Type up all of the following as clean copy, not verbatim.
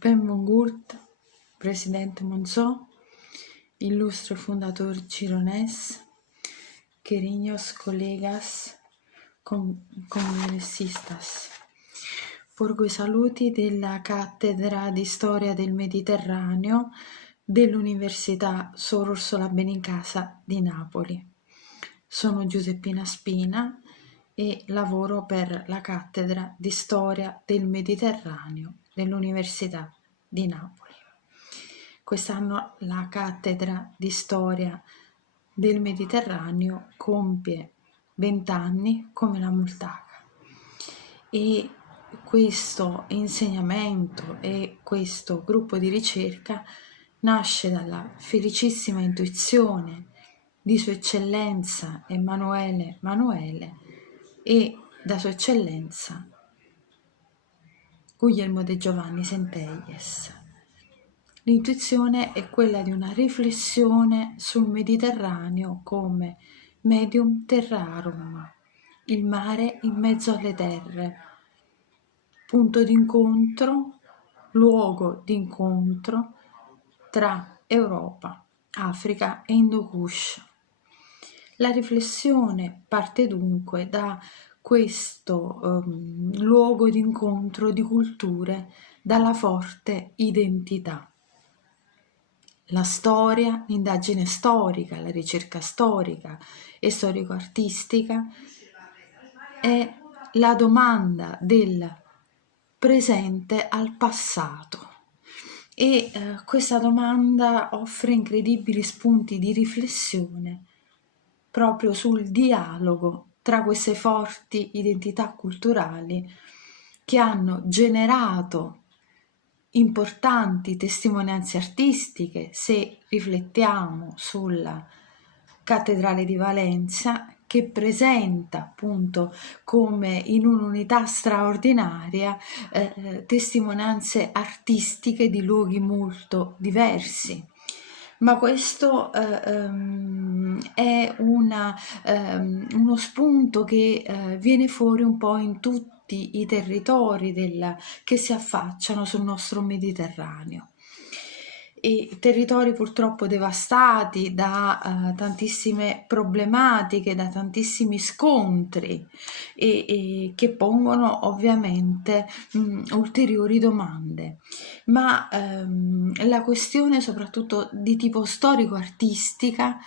Benvengut, presidente Monzó, illustre fundador gironés, queridos colegas congressistas. Porgo i saluti della cattedra di storia del Mediterraneo dell'Università Sor Orsola Benincasa di Napoli. Sono Giuseppina Spina e lavoro per la cattedra di storia del Mediterraneo dell'Università di Napoli. Quest'anno la cattedra di storia del Mediterraneo compie 20 anni come la Multaka, e questo insegnamento e questo gruppo di ricerca nasce dalla felicissima intuizione di Sua Eccellenza Emanuele Manuele e da Sua Eccellenza Guglielmo de Giovanni Centelles. L'intuizione è quella di una riflessione sul Mediterraneo come medium terrarum, il mare in mezzo alle terre, punto d'incontro, luogo d'incontro tra Europa, Africa e Indo-Kush. La riflessione parte dunque da questo luogo d'incontro di culture dalla forte identità. La storia, l'indagine storica, la ricerca storica e storico-artistica è la domanda del presente al passato, e questa domanda offre incredibili spunti di riflessione proprio sul dialogo tra queste forti identità culturali che hanno generato importanti testimonianze artistiche, se riflettiamo sulla Cattedrale di Valenza, che presenta appunto come in un'unità straordinaria testimonianze artistiche di luoghi molto diversi. Ma questo è uno spunto che viene fuori un po' in tutti i territori che si affacciano sul nostro Mediterraneo. E territori purtroppo devastati da tantissime problematiche, da tantissimi scontri, e che pongono ovviamente ulteriori domande. Ma la questione soprattutto di tipo storico-artistica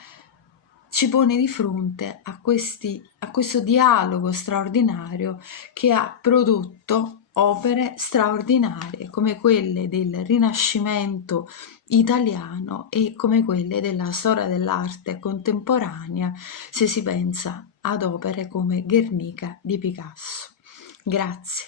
ci pone di fronte a questo dialogo straordinario che ha prodotto opere straordinarie come quelle del Rinascimento italiano e come quelle della storia dell'arte contemporanea, se si pensa ad opere come Guernica di Picasso. Grazie.